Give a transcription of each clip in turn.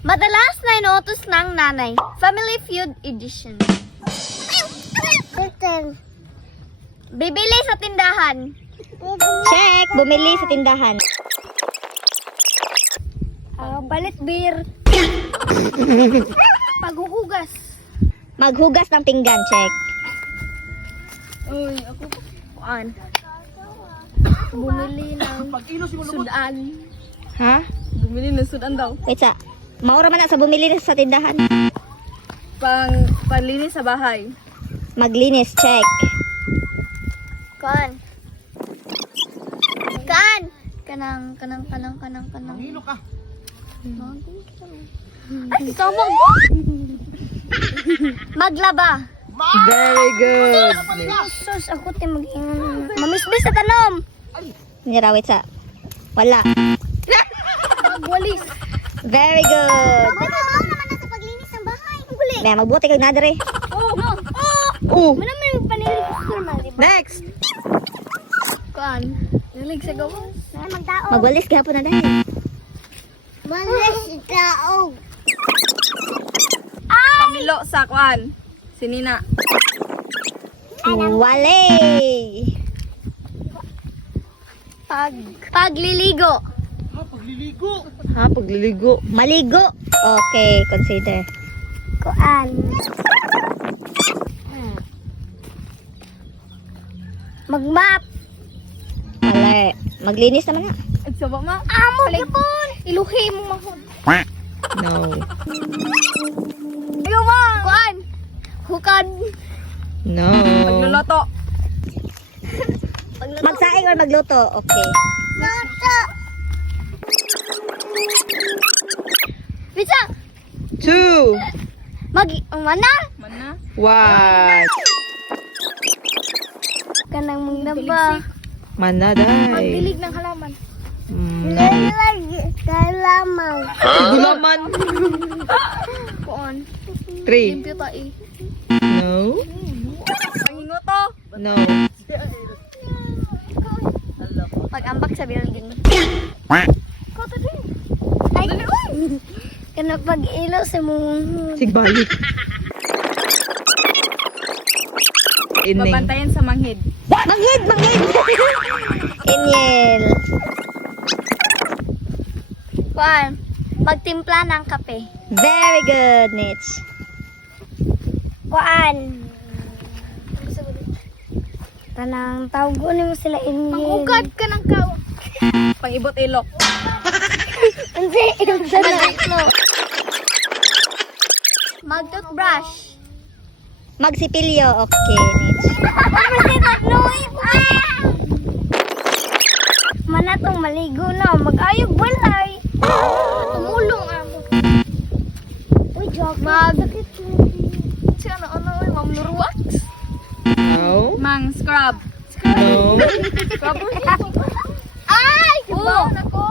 Madalas na inuutos ng nanay. Family Feud Edition. Bibili sa tindahan. Check. Bumili sa tindahan. Balit beer. Paghuhugas. Maghugas ng pinggan. Check. Uy, ako kuan. Bumili ng sudan. Ha? Bumili ng sudan daw. Wait sa. Maura man na sa bumili sa tindahan. Panlinis sa bahay. Maglinis. Check. Kuan. Kan. Kanang. Hilo ka. Ay, tawag. Maglaba. Very good. Sus, ako te mag-ingon. Mamisbis sa tanom. Nira, wait sa. Wala. Magwalis. Very good. Ano naman na sa paglinis ng bahay? Maguli. May magbuti kag nadere. Oh. Manamay yung panilig ko sa naman, di ba? Next. Kuan. Nilig sa gawas. Magdaog. Magwalis gihapon na dahil. Malis daog. Kamilo sa kuan. Sinina. Wale. Pagliligo. Pagliligo. Ha, pagliligo. Maligo. Okay, consider. Kuan. Magmap. Wala. Maglinis naman na. Agsaba ma. Amo gipon. Iluhi mo mahod. No. Ayaw mo. Kuan. Hukad. No. Magluluto. Magsaing or magluto. Okay. Luto. Bisa. 2. Mana? Mana? 1. Kanang manglaba. Mana day. Magdilig ng halaman. No. Halaman. Gulaman. Kuan. 3. Limpyo tayo. No. Pangingoto. No. Pag-ambak sa building. Koto din. Ay, kana pag-ilo sa mong Sigbalik. Ining. Babantayan sa manghid. Manghid. Inyel. kuan. Magtimpla ng kape. Very good, Nitch. Kuan. Kanang tawag mo sila inyo. Pangugad ka ng kao. Pangibot ilok. Hindi, yung sa mag-toothbrush. Magsipilyo. Okay, Nitch. Manatong maligo na. Mag-ayog balay. Tumulong ako. Uy, joke. Siya na ano, mamnuruwak. No. Mang scrub. No. Ay! Kibaw na ko.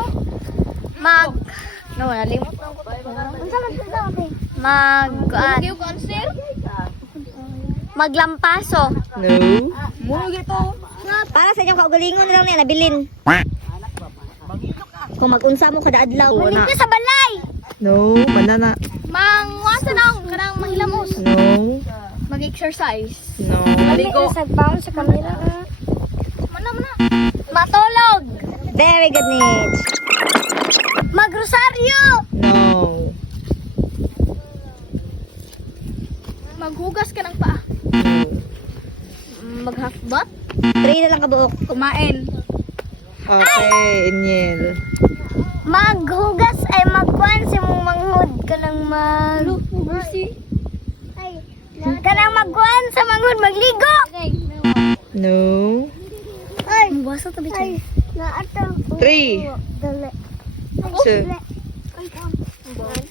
No, nalimot na ako. Maglampaso. No. Murag ito. Para sa inyong kaugalingon na lang niya, nabilin. Kung mag-unsa mo kada adlaw. Maligyo sa balay. No, manana. Mangwasa na ako. Kanang mahilamos. No. Mag-exercise. No. Maligo. Sagbaon sa kamera. Mana. Matulog. Very good, Nitch. Magrosaryo. No. Maghugas ka ng paa. Maghakbat. 3 na lang kabuok. Kumain. Okay, Inyel. Maghugas ay magkuhan si mong manghod. Kanang Kanang magkuhan sa manghod. Magligo. No. Ay. Basa tabi dyan. 3, 2,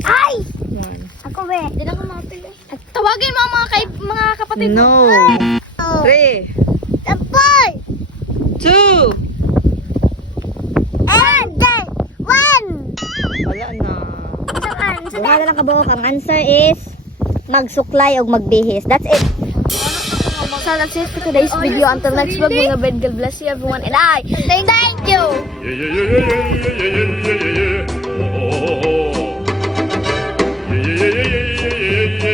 Ay! 1. Ako be. Hindi na ko mapili. Tawagin mo ang mga kapatid mo. No. 3, Tapoy! 2. And then, 1! Wala na. Saan? Wala na lang kabuok. Ang answer is magsuklay o magbihis. That's it. So that's it for today's video. Until next vlog, mga bed, God bless you everyone. And I thank you! Yeah, yeah, yeah, yeah, yeah, yeah, yeah, yeah, yeah. Oh, oh, oh, oh. Thank you.